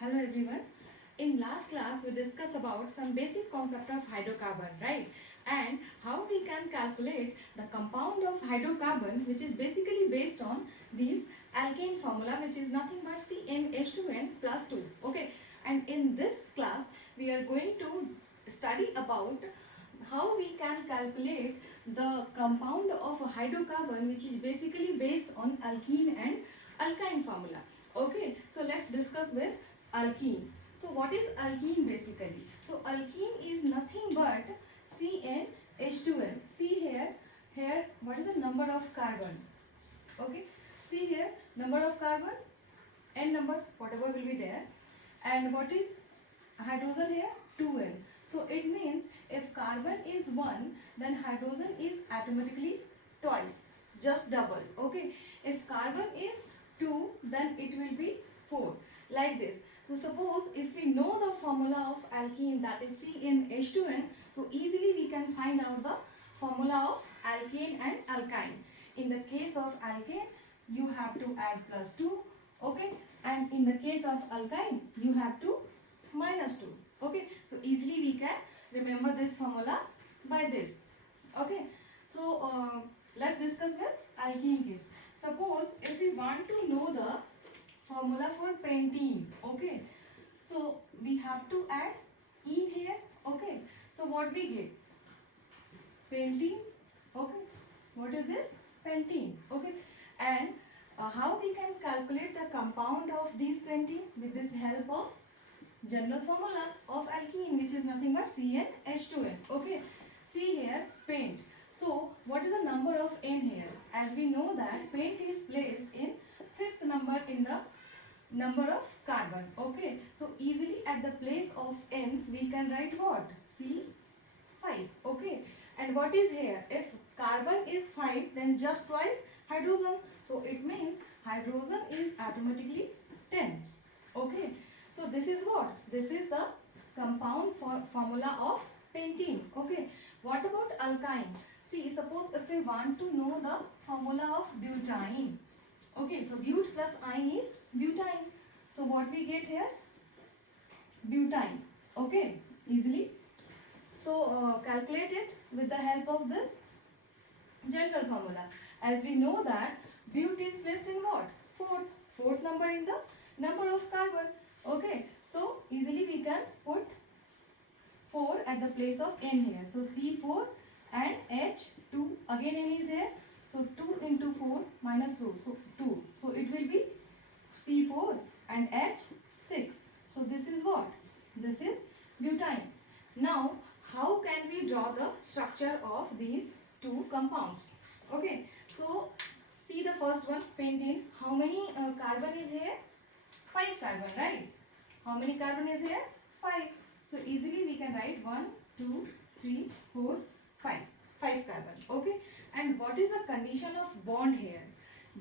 Hello everyone. In last class we discussed about some basic concept of hydrocarbon, right? And how we can calculate the compound of hydrocarbon, which is basically based on these alkane formula, which is nothing but CnH2n plus 2. Okay. And in this class we are going to study about how we can calculate the compound of a hydrocarbon, which is basically based on alkene and alkyne formula. Okay, so let's discuss with alkene. So what is alkene basically? So alkene is nothing but CnH2n. See here what is the number of carbon? Okay, see here number of carbon, n number, whatever will be there, and what is hydrogen here? 2n. So it means if carbon is 1, then hydrogen is automatically twice, just double. Okay, if carbon is 2, then it will be 4, like this. So suppose if we know the formula of alkene, that is CnH2n, so easily we can find out the formula of alkane and alkyne. In the case of alkane, you have to add plus 2, okay, and in the case of alkyne, you have to minus 2. Okay, so easily we can remember this formula by this. Okay, so let's discuss with alkene case. Suppose if we want to know the formula for pentene, okay, so we have to add ene here. Okay, so what we get? Pentene. Okay, what is this? Pentene. Okay, and how we can calculate the compound of these pentene? With this help of general formula of alkene, which is nothing but CnH2n. Okay, see here pent. So what is the number of N here? As we know that pent is placed in fifth number in the number of carbon. Okay, so easily at the place of N we can write what? C5. Okay, and what is here? If carbon is 5, then just twice hydrogen. So it means hydrogen is automatically 10. Okay, so this is what? This is the compound formula of pentene. Okay, what about alkyne? See, suppose if we want to know the formula of butane. Okay, so but plus ine is butane. So what we get here? Butane. Okay, easily. So calculate it with the help of this general formula. As we know that but is placed in what? Fourth number in the number of carbon. Okay, so easily we can put 4 at the place of N here. So C4 and H2, again N is here. So 2 into 4 minus 2, so 2. So it will be C4 and H6. So this is what? This is butane. Now, how can we draw the structure of these two compounds? Okay, so see the first one, pentene. How many carbon is here? 5 carbon, right? How many carbon is here? 5. So easily we can write 1, 2, 3, 4, 5. 5 carbon. Okay. And what is the condition of bond here?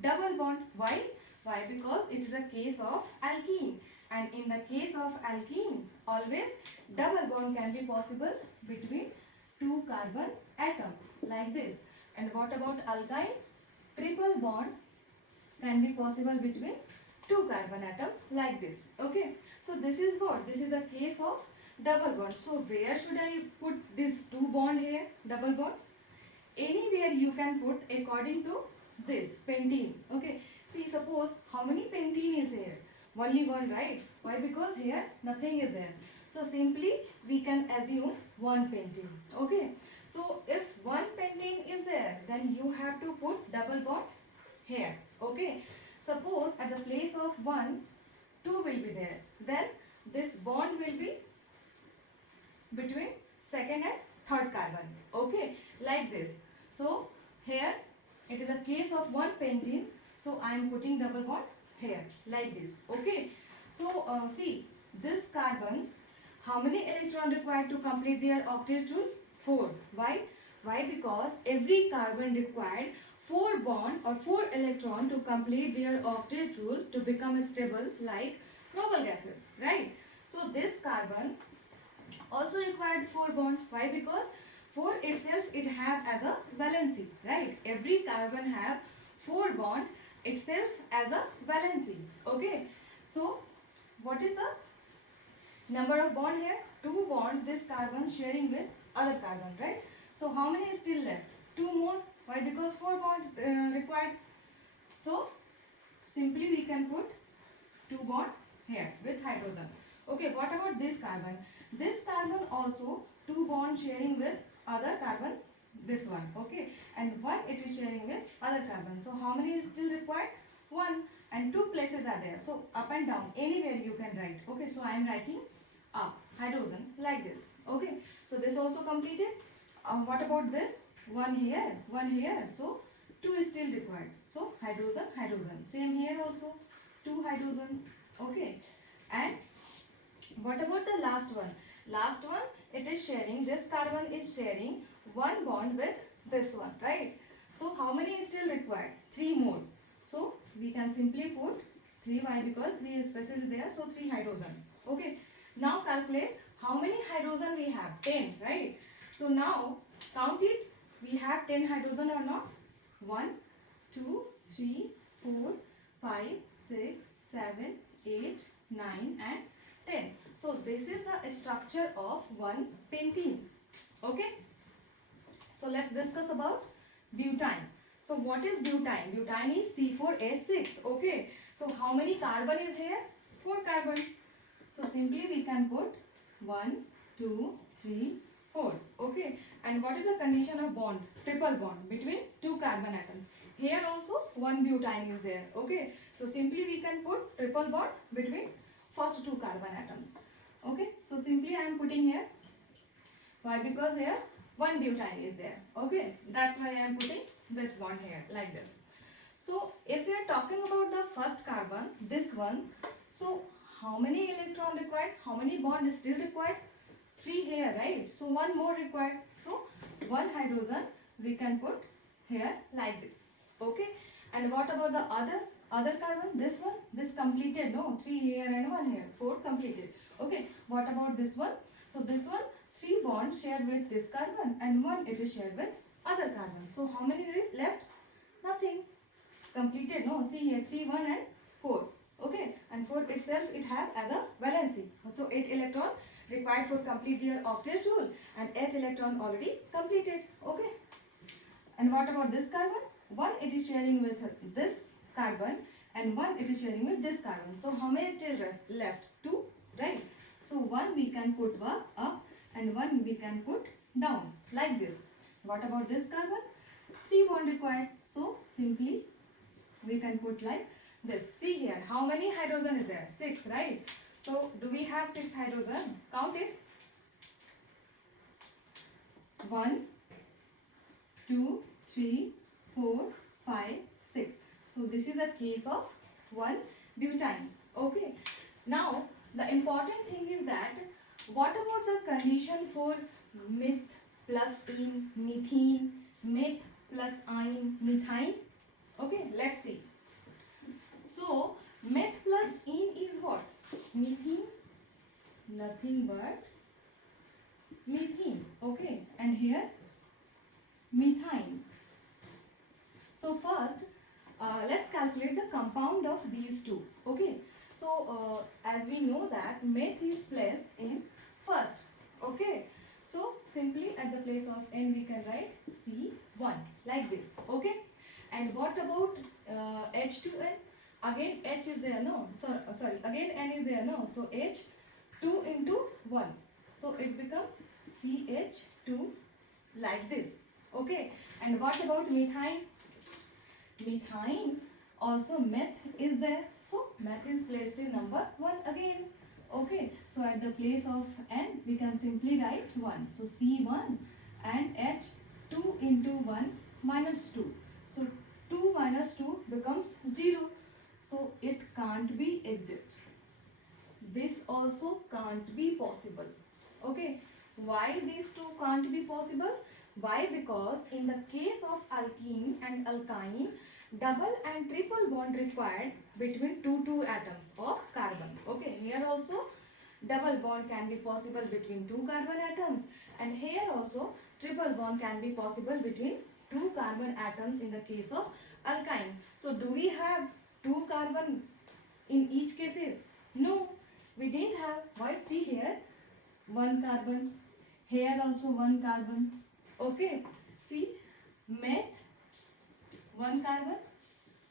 Double bond. Why? Why? Because it is a case of alkene. And in the case of alkene, always double bond can be possible between two carbon atom, like this. And what about alkyne? Triple bond can be possible between two carbon atom, like this. Okay, so this is what? This is the case of double bond. So where should I put this two bond here, double bond? Anywhere you can put according to this pentene. Okay, see, suppose how many pentene is here? Only one, right? Why? Because here nothing is there. So simply we can assume one pentene. Okay, so if one pentene is there, then you have to put double bond here. Okay, suppose at the place of 1, 2 will be there. Then this bond will be between second and third carbon. Okay, like this. So here it is a case of one pentene. So I am putting double bond here, like this. Okay, so see this carbon, how many electron required to complete their octet rule? 4. Why? Why? Because every carbon required 4 bond or 4 electron to complete their octet rule to become stable, like noble gases, right? So this carbon also required 4 bond. Why? Because 4 itself it have as a valency, right? Every carbon have 4 bond itself as a valency. Okay, so what is the Number of bond here, 2 bond this carbon sharing with other carbon, right? So how many is still left? 2 more. Why? Because 4 bond required. So simply we can put 2 bond here with hydrogen. Okay, what about this carbon? This carbon also 2 bond sharing with other carbon, this one, okay, and 1 it is sharing with other carbon. So how many is still required? 1, and 2 places are there. So up and down, anywhere you can write. Okay, so I am writing up hydrogen like this. Okay, so this also completed. What about this? 1 here, 1 here. So 2 is still required. So hydrogen, hydrogen. Same here also, 2 hydrogen. Okay, and what about the last one? Last one, it is sharing, this carbon is sharing 1 bond with this one, right? So how many is still required? 3 more. So we can simply put 3. Why? Because 3 spaces is there, so 3 hydrogen. Okay, now calculate how many hydrogen we have. 10, right? So now count it. We have 10 hydrogen or not? 1, 2, 3, 4, 5, 6, 7, 8, 9 and 10. So this is the structure of one pentene. Okay. So let's discuss about butane. So what is butane? Butane is C4H6. Okay. So how many carbon is here? 4 carbon. So simply we can put 1, 2, 3, 4. Okay. And what is the condition of bond? Triple bond between 2 carbon atoms. Here also 1 butane is there. Okay. So simply we can put triple bond between first 2 carbon atoms. Okay. So simply I am putting here. Why? Because here 1 butane is there. Okay. That's why I am putting this bond here like this. So if we are talking about the first carbon, this one. So how many electron required? How many bond is still required? 3 here, right? So 1 more required. So 1 hydrogen we can put here like this. Okay. And what about the other carbon? This one, this completed, no? 3 here and 1 here. 4 completed. Okay. What about this one? So this one, 3 bonds shared with this carbon and 1 it is shared with other carbon. So how many left? Nothing. Completed, no? See here, 3, 1 and 4. Okay. And 4 itself it have as a valency. So 8 electron required for complete their octet rule and 8 electron already completed. Okay. And what about this carbon? 1 it is sharing with this carbon and 1 it is sharing with this carbon. So how many still left? 2, right? So 1 we can put up and 1 we can put down like this. What about this carbon? 3 bond required. So simply we can put like this. See here, how many hydrogen is there? 6, right? So do we have 6 hydrogen? Count it. 1, 2, 3, 4, 5, 6. So this is the case of 1 butane. Okay. Now the important thing is that what about the condition for meth plus ene, methene, meth plus ine, methine? Okay, let's see. So meth plus ene is what? Methene, nothing but methene. Okay, and here methine. So first, let's calculate the compound of these two. Okay. So as we know that meth is placed in first. Okay. So simply at the place of N we can write C1 like this. Okay. And what about H2N? Again H is there, no? Sorry. Again N is there, no? So H 2 into 1. So it becomes CH2 like this. Okay. And what about methine? Methine also meth is there. So meth is placed in number 1 again. Okay. So at the place of N we can simply write 1. So C1 and H 2 into 1 minus 2. So 2 minus 2 becomes 0. So it can't be exist. This also can't be possible. Okay. Why these two can't be possible? Why? Because in the case of alkene and alkyne, double and triple bond required between two atoms of carbon. Okay, here also double bond can be possible between 2 carbon atoms, and here also triple bond can be possible between 2 carbon atoms in the case of alkyne. So do we have 2 carbon in each cases? No. We didn't have, why? See here, one carbon, here also one carbon. Okay, see, meth, one carbon,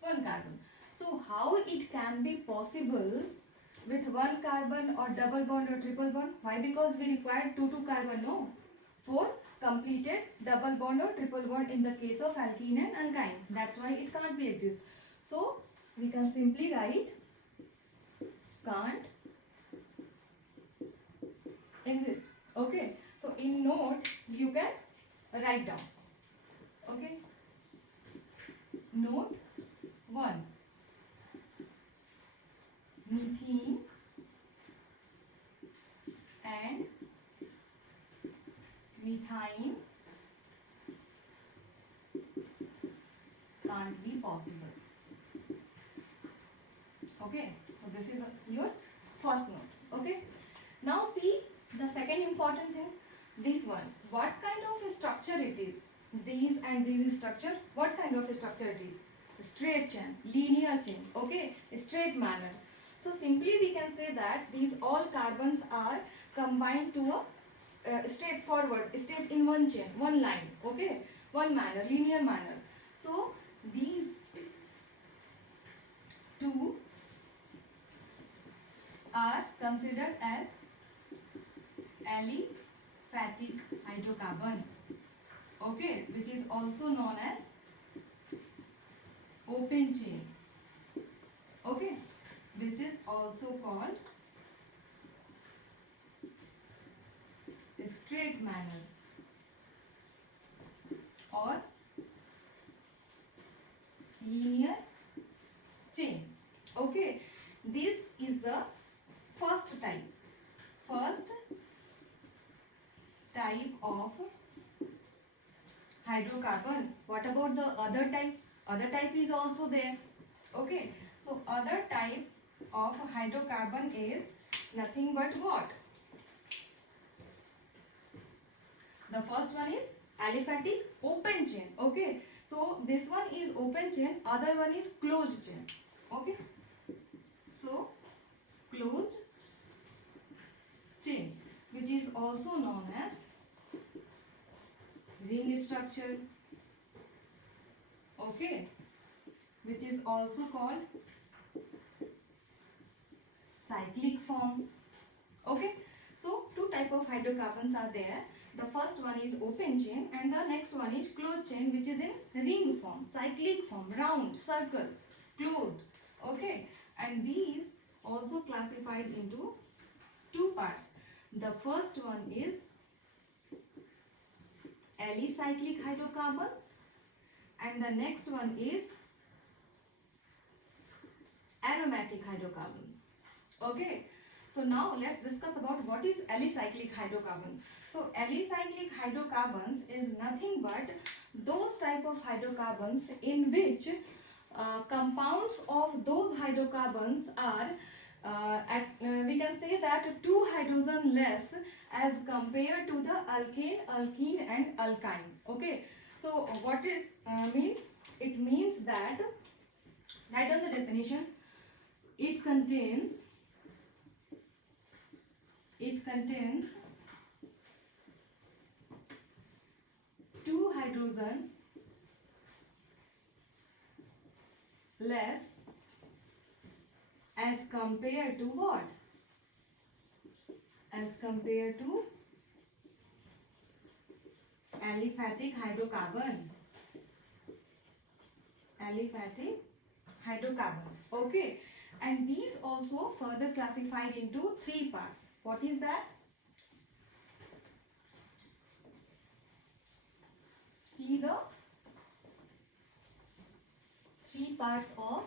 one carbon. So how it can be possible with one carbon or double bond or triple bond? Why? Because we require two carbon, no, for completed double bond or triple bond in the case of alkene and alkyne. That's why it can't be exist. So we can simply write can't exist. Okay, so in note you can write down. Okay, note 1, methane and methine can't be possible. Okay, so this is your first note. Okay, now see the second important thing, this one, what kind of structure it is, these and these structure, what kind of structure it is, straight chain, linear chain, okay, straight manner. So simply we can say that these all carbons are combined to a straightforward, straight in one chain, one line, okay, one manner, linear manner. So these two are considered as aliphatic hydrocarbon, okay, which is also known as open chain, okay, which is also called straight manner or linear chain. Okay, this is the first type of hydrocarbon. What about the other type? Other type is also there. Okay, so other type of hydrocarbon is nothing but what? The first one is aliphatic open chain. Okay, so this one is open chain, other one is closed chain. Okay, so closed chain, which is also known as ring structure, okay, which is also called cyclic form. Okay, so two type of hydrocarbons are there. The first one is open chain and the next one is closed chain, which is in ring form, cyclic form, round, circle, closed. Okay, and these also classified into two parts. The first one is alicyclic hydrocarbon and the next one is aromatic hydrocarbons. Okay, so now let's discuss about what is alicyclic hydrocarbons. So alicyclic hydrocarbons is nothing but those type of hydrocarbons in which compounds of those hydrocarbons are we can say that 2 hydrogen less as compared to the alkane, alkene and alkyne. Okay, so what is means? It means that, write down the definition. It contains 2 hydrogen less as compared to what? As compared to aliphatic hydrocarbon. Aliphatic hydrocarbon. Okay. And these also further classified into 3 parts. What is that? See the 3 parts of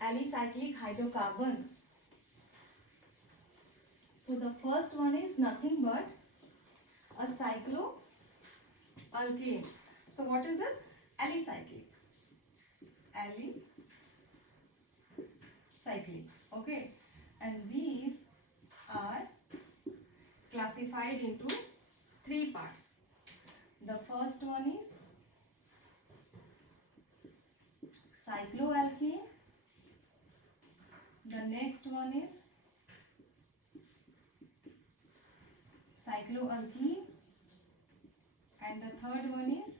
alicyclic hydrocarbon. So the first one is nothing but a cycloalkane. So what is this? Alicyclic. Alicyclic. Okay. And these are classified into 3 parts. The first one is cycloalkane. The next one is cycloalkene, and the third one is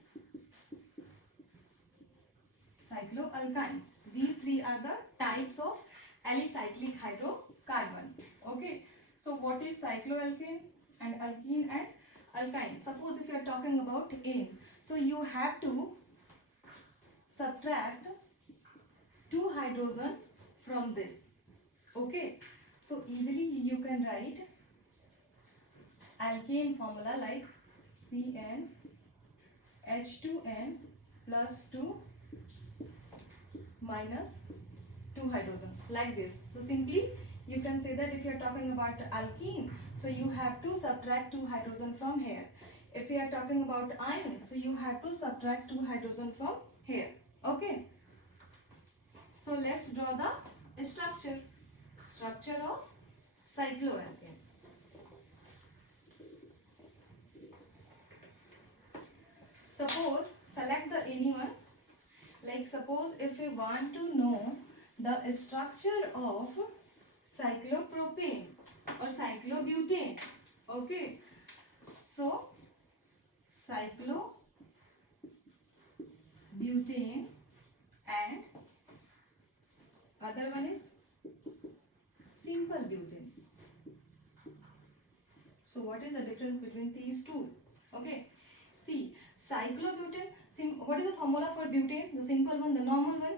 cycloalkynes. These three are the types of alicyclic hydrocarbon. Okay, so what is cycloalkane and alkene and alkyne? Suppose if you are talking about ane, so you have to subtract 2 hydrogen from this. Okay, so easily you can write alkane formula like CnH2n plus 2 minus 2 hydrogen, like this. So simply you can say that if you are talking about alkene, so you have to subtract 2 hydrogen from here. If you are talking about iron, so you have to subtract 2 hydrogen from here. Okay, so let's draw the structure of cycloalkane. Suppose select the anyone, like suppose if we want to know the structure of cyclopropane or cyclobutane. Okay, so cyclobutane and other one is simple butane. So what is the difference between these two? Okay, see, cyclobutane, what is the formula for butane? The simple one, the normal one,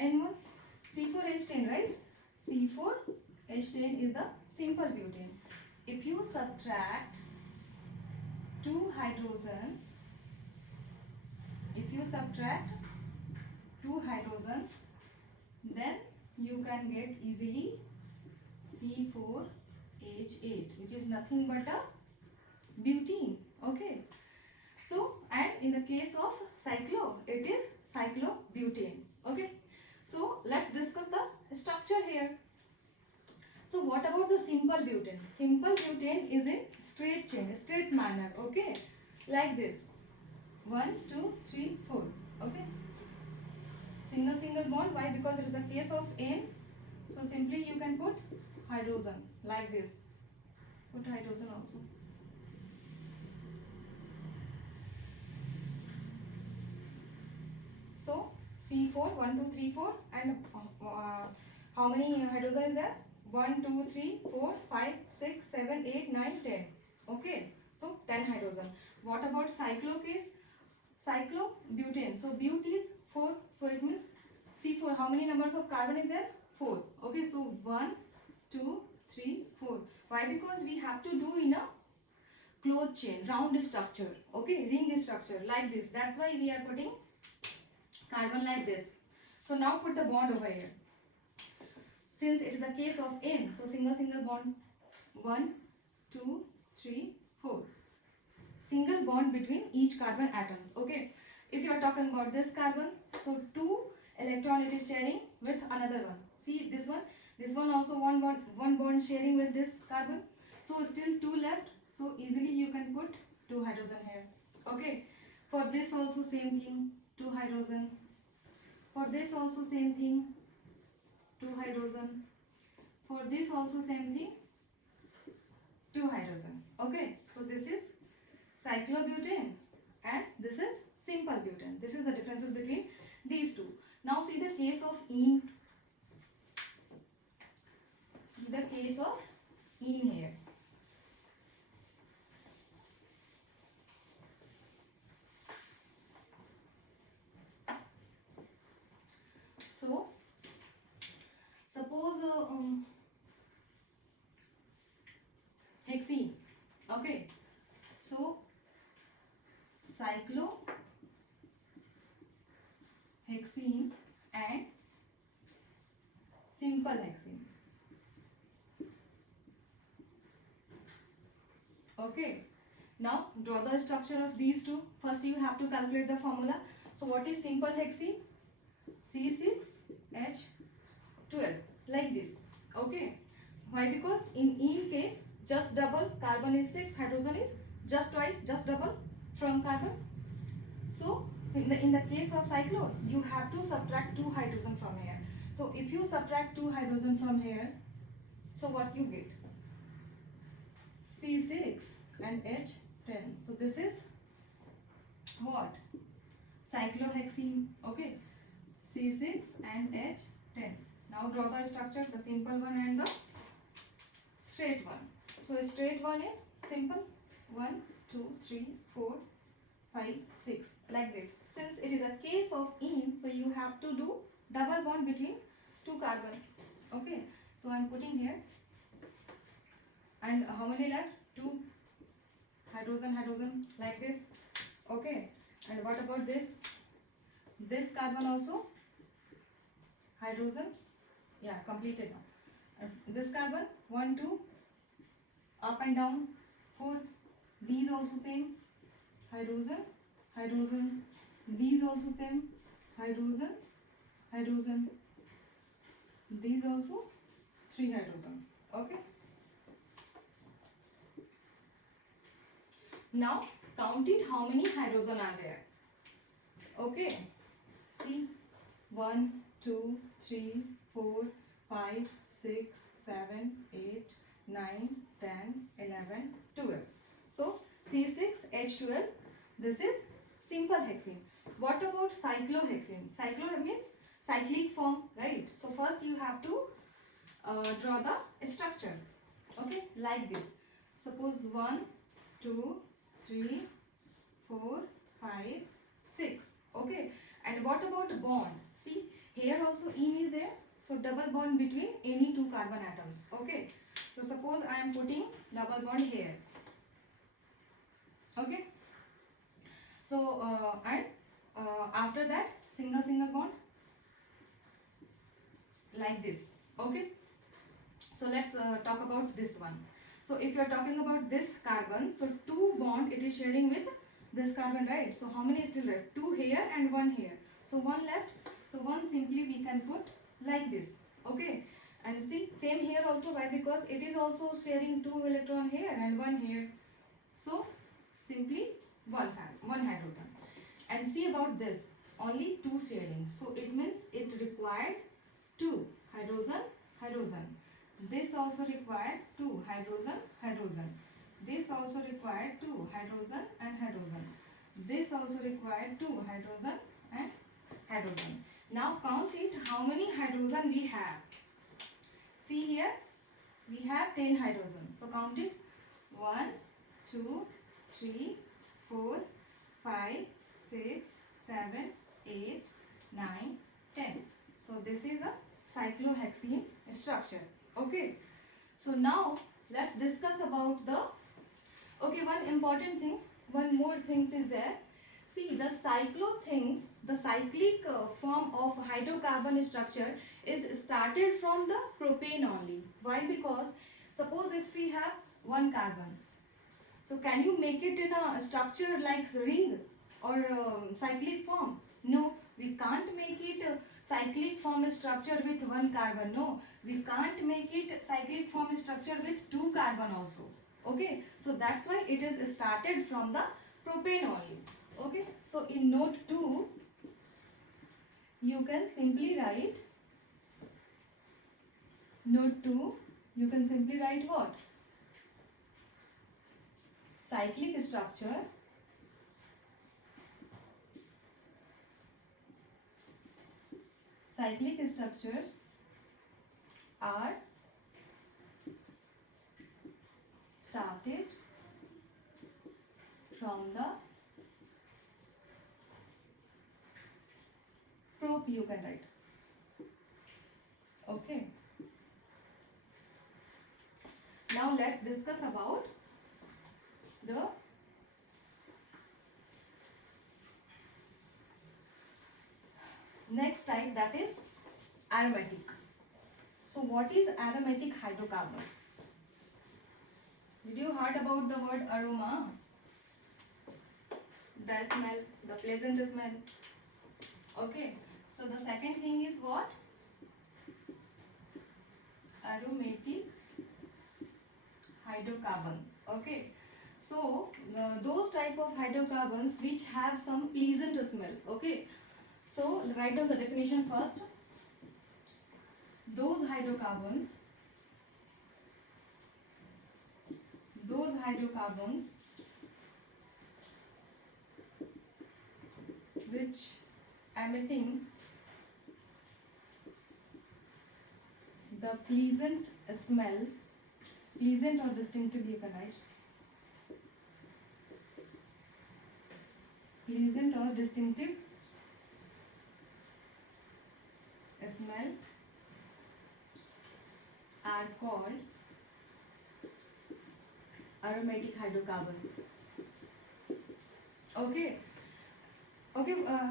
N1, C4H10, right? C4H10 is the simple butane. If you subtract 2 hydrogen, then you can get easily C4H8, which is nothing but a butene. Okay, so and in the case of cyclo, it is cyclobutane. Okay, so let's discuss the structure here. So what about the simple butane? Simple butane is in straight chain, straight manner. Okay, like this, 1 2 3 4. Okay, single bond. Why? Because it is the case of N, so simply you can put hydrogen like this. Put hydrogen also. So C4, 1 2 3 4, and how many hydrogen is there? 1 2 3 4 5 6 7 8 9 10. Okay, so 10 hydrogen. What about cyclo case? Cyclobutane, so but is 4, so it means C4, how many numbers of carbon is there? 4. Okay, so 1 2 3 4. Why? Because we have to do in a closed chain, round structure. Okay, ring structure like this. That's why we are putting carbon like this. So now put the bond over here. Since it is a case of N, so single bond, 1 2 3 4. Single bond between each carbon atoms. Okay, if you are talking about this carbon, so 2 electron it is sharing with another one. See this one also one bond sharing with this carbon. So still 2 left. So easily you can put 2 hydrogen here. Okay, for this also same thing, 2 hydrogen. For this also same thing, 2 hydrogen. For this also same thing, 2 hydrogen. Okay, so this is cyclobutane and this is simple butane. This is the differences between these two. Now see the case of ene. See the case of ene here. So suppose hexene. Okay, so cyclohexene and simple hexene. Okay, now draw the structure of these two. First you have to calculate the formula. So what is simple hexene? C6H12, like this. Okay, why? Because in case just double, carbon is 6, hydrogen is just twice, just double from carbon. So in the case of cyclo, you have to subtract 2 hydrogen from here. So if you subtract 2 hydrogen from here, so what you get? C6 and H10. So this is what? Cyclohexene. Okay, C6 and H10. Now draw the structure, the simple one and the straight one. So straight one is simple, 1 2 3 4 5 6, like this. Since it is a case of ene, so you have to do double bond between two carbon. Okay, so I am putting here. And how many left? 2 hydrogen, hydrogen, like this. Okay, and what about this? This carbon also hydrogen. Yeah, completed now. And this carbon, 1 2, up and down, 4. These also same, hydrogen, hydrogen. These also same, hydrogen, hydrogen. These also 3 hydrogen. Okay. Now count it, how many hydrogen are there. Okay, see, 1 2 3 4 5 6 7 8 9 10 11 12. So C6H12, this is simple hexene. What about cyclohexene? Cyclo means cyclic form, right? So first you have to draw the structure. Okay, like this. Suppose 1 2 3 4 5 6. Okay, and what about bond? See, here also ene is there, so double bond between any two carbon atoms. Okay, so suppose I am putting double bond here. Okay, so and after that single bond, like this. Okay, so let's talk about this one. So if you are talking about this carbon, so 2 bond it is sharing with this carbon, right? So how many is still left? 2 here and 1 here. So 1 left. So 1 simply we can put like this. Okay, and see, same here also. Why? Because it is also sharing 2 electron here and 1 here. So simply 1 hydrogen. And see about this, only 2 sharing. So it means it required 2 hydrogen, hydrogen. This also required 2 hydrogen, hydrogen. This also required 2 hydrogen and hydrogen. This also required 2 hydrogen and hydrogen. Now count it, how many hydrogen we have. See here, we have 10 hydrogen. So count it, 1 2 3 4 5 6 7 8 9 10. So this is a cyclohexene structure. Okay, so now let's discuss about the, okay, one important thing, one more things is there. See, the cyclo things, the cyclic form of hydrocarbon structure is started from the propane only. Why? Because suppose if we have one carbon, so can you make it in a structure like ring or cyclic form? No, we can't make it cyclic form structure with one carbon. No, we can't make it cyclic form structure with 2 carbon also. Okay, so that's why it is started from the propane only. Okay, so in note 2, you can simply write, note 2, you can simply write what? Cyclic structure structures are started from the prop, you can write. Okay, now let's discuss about the next type, that is aromatic. So what is aromatic hydrocarbon? Did you heard about the word aroma? The smell, the pleasant smell. Okay, so the second thing is what? Aromatic hydrocarbon. Okay, so those type of hydrocarbons which have some pleasant smell. Okay, so write down the definition first. Those hydrocarbons hydrocarbons which emitting the pleasant smell, pleasant or distinctive you can write, pleasant or distinctive smell are called aromatic hydrocarbons. Okay.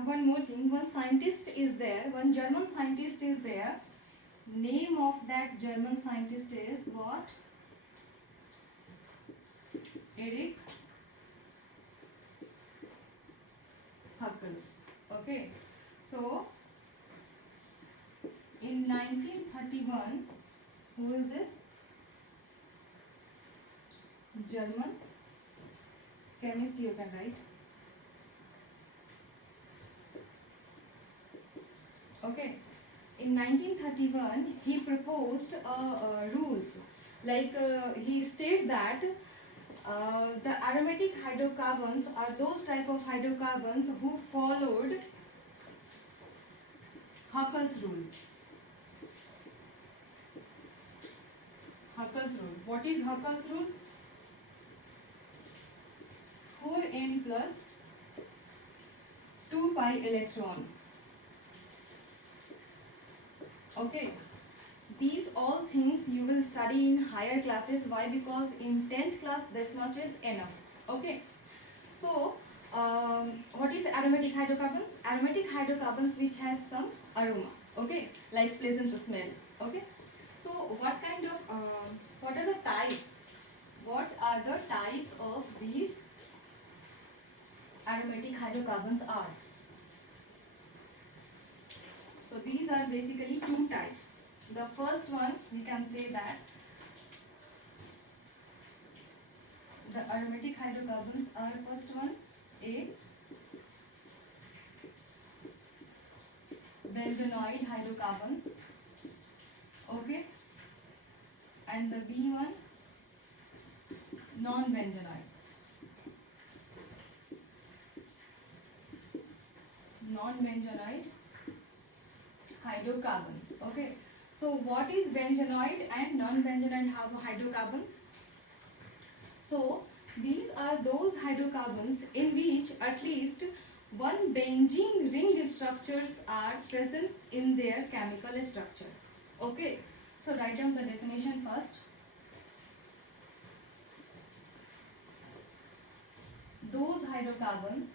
One more thing. One scientist is there. One German scientist is there. Name of that German scientist is what? Erich Huckels. Okay. So in 1931, who is this? German chemist you can write. Okay. In 1931, he proposed rules. Like he stated that the aromatic hydrocarbons are those type of hydrocarbons who followed Huckel's rule. Huckel's rule. What is Huckel's rule? 4n plus 2 pi electron. Okay. These all things you will study in higher classes. Why? Because in 10th class this much is enough. Okay. So, what is aromatic hydrocarbons? Aromatic hydrocarbons which have some aroma. Okay. Like pleasant smell. Okay. So, what kind of, what are the types? What are the types of these aromatic hydrocarbons are? So these are basically two types. The first one, we can say that the aromatic hydrocarbons are first one A, benzenoid hydrocarbons, okay, and the B one, non-benzenoid. Non-benzenoid hydrocarbons. Okay. So what is benzenoid and non-benzenoid hydrocarbons? So these are those hydrocarbons in which at least one benzene ring structures are present in their chemical structure. Okay. So write down the definition first. Those hydrocarbons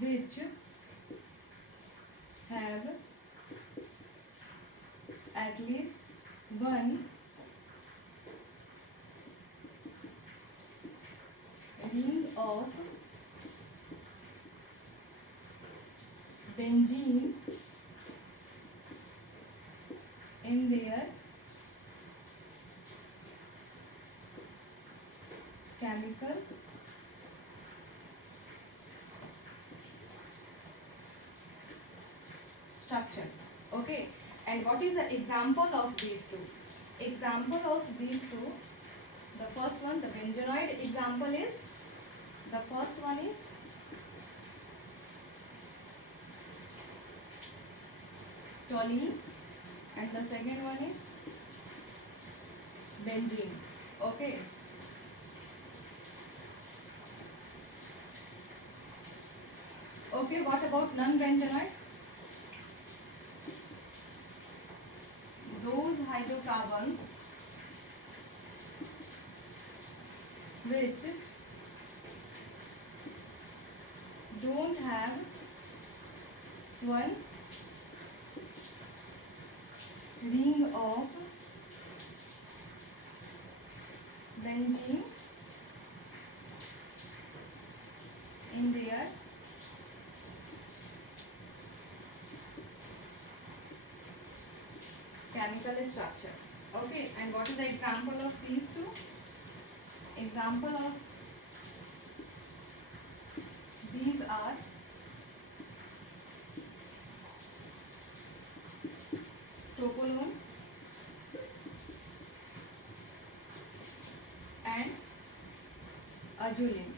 which have at least one ring of benzene in their chemical structure. Okay. And what is the example of these two? Example of these two, the first one, the benzenoid example is, the first one is toluene and the second one is benzene. Okay. Okay, what about non-benzenoid? Those hydrocarbons which don't have one ring of benzene in their chemical structure. Okay, and what is the example of these two? Example of These are topolone and azulene.